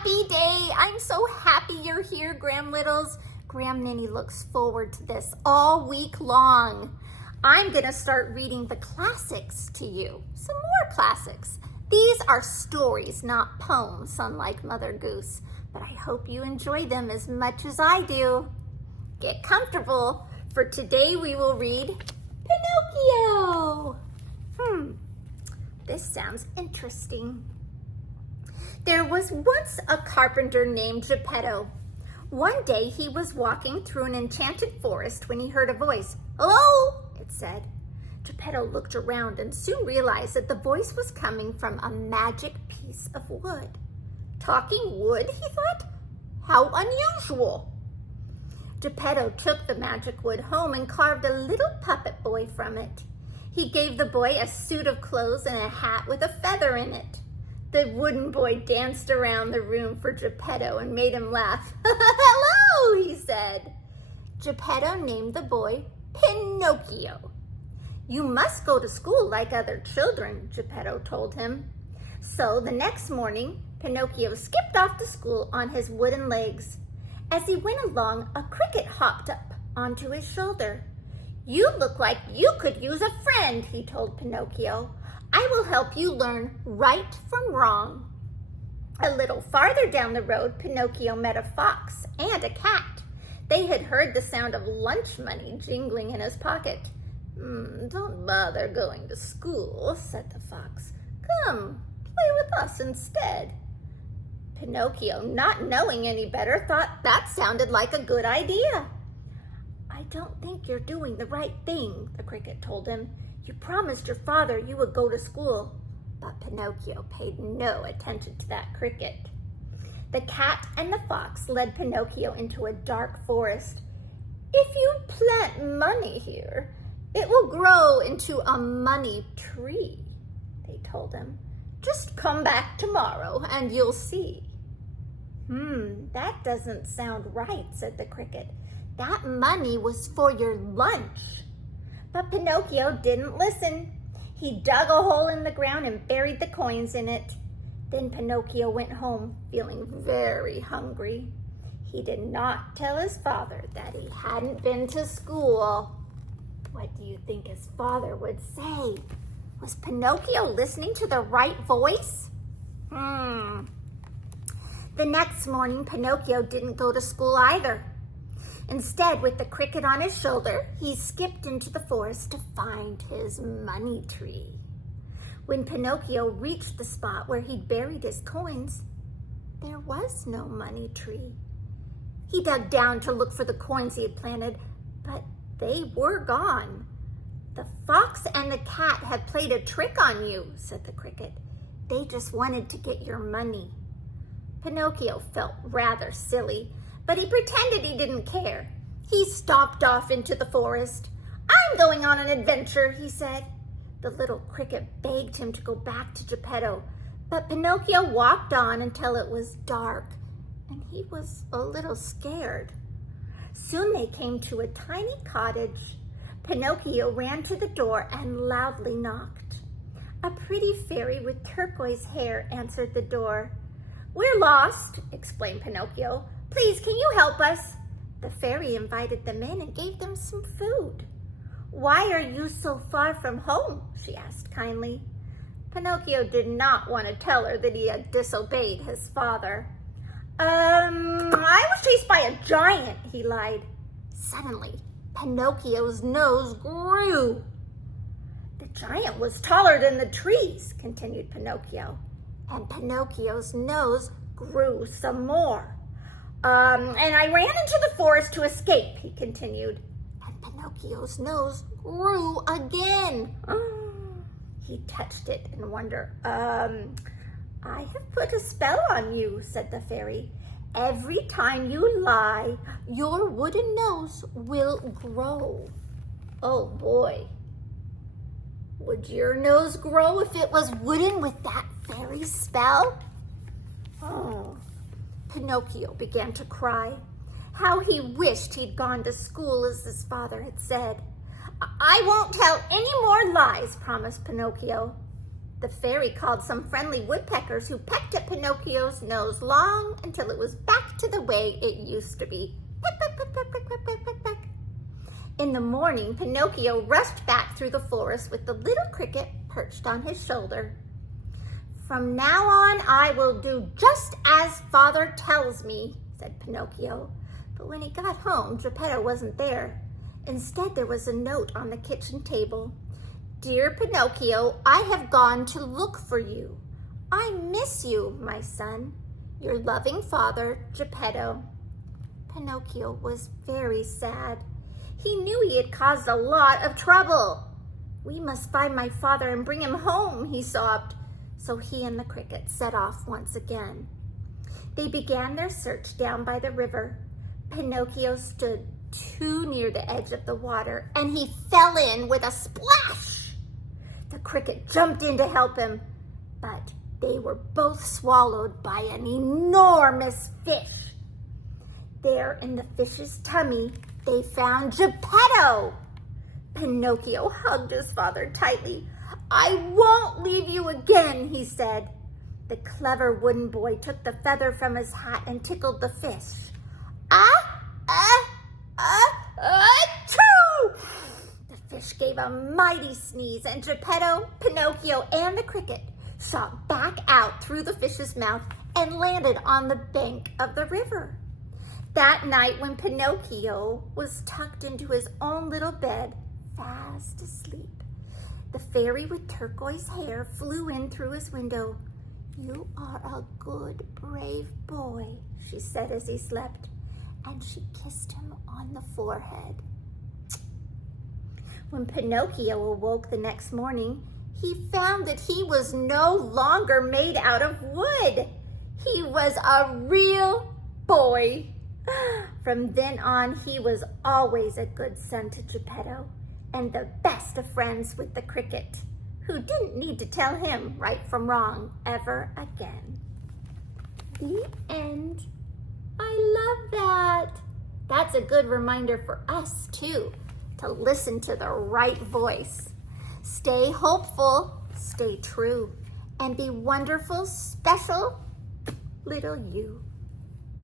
happy day. I'm so happy you're here, Gramlittles. Gramninny looks forward to this all week long. I'm gonna start reading the classics to you. Some more classics. These are stories, not poems, unlike Mother Goose. But I hope you enjoy them as much as I do. Get comfortable. For today we will read Pinocchio. This sounds interesting. There was once a carpenter named Geppetto. One day he was walking through an enchanted forest when he heard a voice. "Hello," it said. Geppetto looked around and soon realized that the voice was coming from a magic piece of wood. Talking wood, he thought? How unusual. Geppetto took the magic wood home and carved a little puppet boy from it. He gave the boy a suit of clothes and a hat with a feather in it. The wooden boy danced around the room for Geppetto and made him laugh. "Hello," he said. Geppetto named the boy Pinocchio. "You must go to school like other children," Geppetto told him. So the next morning, Pinocchio skipped off to school on his wooden legs. As he went along, a cricket hopped up onto his shoulder. "You look like you could use a friend," he told Pinocchio. "I will help you learn right from wrong." A little farther down the road, Pinocchio met a fox and a cat. They had heard the sound of lunch money jingling in his pocket. "Don't bother going to school," said the fox. "Come, play with us instead." Pinocchio, not knowing any better, thought that sounded like a good idea. "I don't think you're doing the right thing," the cricket told him. "You promised your father you would go to school." But Pinocchio paid no attention to that cricket. The cat and the fox led Pinocchio into a dark forest. "If you plant money here, it will grow into a money tree," they told him. "Just come back tomorrow and you'll see." That doesn't sound right," said the cricket. "That money was for your lunch." But Pinocchio didn't listen. He dug a hole in the ground and buried the coins in it. Then Pinocchio went home feeling very hungry. He did not tell his father that he hadn't been to school. What do you think his father would say? Was Pinocchio listening to the right voice? The next morning, Pinocchio didn't go to school either. Instead, with the cricket on his shoulder, he skipped into the forest to find his money tree. When Pinocchio reached the spot where he'd buried his coins, there was no money tree. He dug down to look for the coins he had planted, but they were gone. "The fox and the cat have played a trick on you," said the cricket. "They just wanted to get your money." Pinocchio felt rather silly, but he pretended he didn't care. He stomped off into the forest. "I'm going on an adventure," he said. The little cricket begged him to go back to Geppetto, but Pinocchio walked on until it was dark, and he was a little scared. Soon they came to a tiny cottage. Pinocchio ran to the door and loudly knocked. A pretty fairy with turquoise hair answered the door. "We're lost," explained Pinocchio. "Please, can you help us?" The fairy invited them in and gave them some food. "Why are you so far from home?" she asked kindly. Pinocchio did not want to tell her that he had disobeyed his father. I was chased by a giant," he lied. Suddenly, Pinocchio's nose grew. "The giant was taller than the trees," continued Pinocchio. And Pinocchio's nose grew some more. "And I ran into the forest to escape," he continued. And Pinocchio's nose grew again. He touched it in wonder. "I have put a spell on you," said the fairy. "Every time you lie, your wooden nose will grow." Oh boy. Would your nose grow if it was wooden with that fairy spell? Pinocchio began to cry. How he wished he'd gone to school as his father had said. "I won't tell any more lies," promised Pinocchio. The fairy called some friendly woodpeckers who pecked at Pinocchio's nose long until it was back to the way it used to be. Peck, peck, peck, peck, peck, peck, peck, peck, peck. In the morning, Pinocchio rushed back through the forest with the little cricket perched on his shoulder. "From now on, I will do just as Father tells me," said Pinocchio. But when he got home, Geppetto wasn't there. Instead, there was a note on the kitchen table. "Dear Pinocchio, I have gone to look for you. I miss you, my son. Your loving father, Geppetto." Pinocchio was very sad. He knew he had caused a lot of trouble. "We must find my father and bring him home," he sobbed. So he and the cricket set off once again. They began their search down by the river. Pinocchio stood too near the edge of the water, and he fell in with a splash. The cricket jumped in to help him, but they were both swallowed by an enormous fish. There in the fish's tummy, they found Geppetto. Pinocchio hugged his father tightly. "I won't leave you again," he said. The clever wooden boy took the feather from his hat and tickled the fish. Achoo! The fish gave a mighty sneeze, and Geppetto, Pinocchio, and the cricket shot back out through the fish's mouth and landed on the bank of the river. That night, when Pinocchio was tucked into his own little bed, fast asleep, the fairy with turquoise hair flew in through his window. "You are a good, brave boy," she said as he slept, and she kissed him on the forehead. When Pinocchio awoke the next morning, he found that he was no longer made out of wood. He was a real boy. From then on, he was always a good son to Geppetto and the best of friends with the cricket, who didn't need to tell him right from wrong ever again. The end. I love that. That's a good reminder for us, too, to listen to the right voice. Stay hopeful, stay true, and be wonderful, special little you.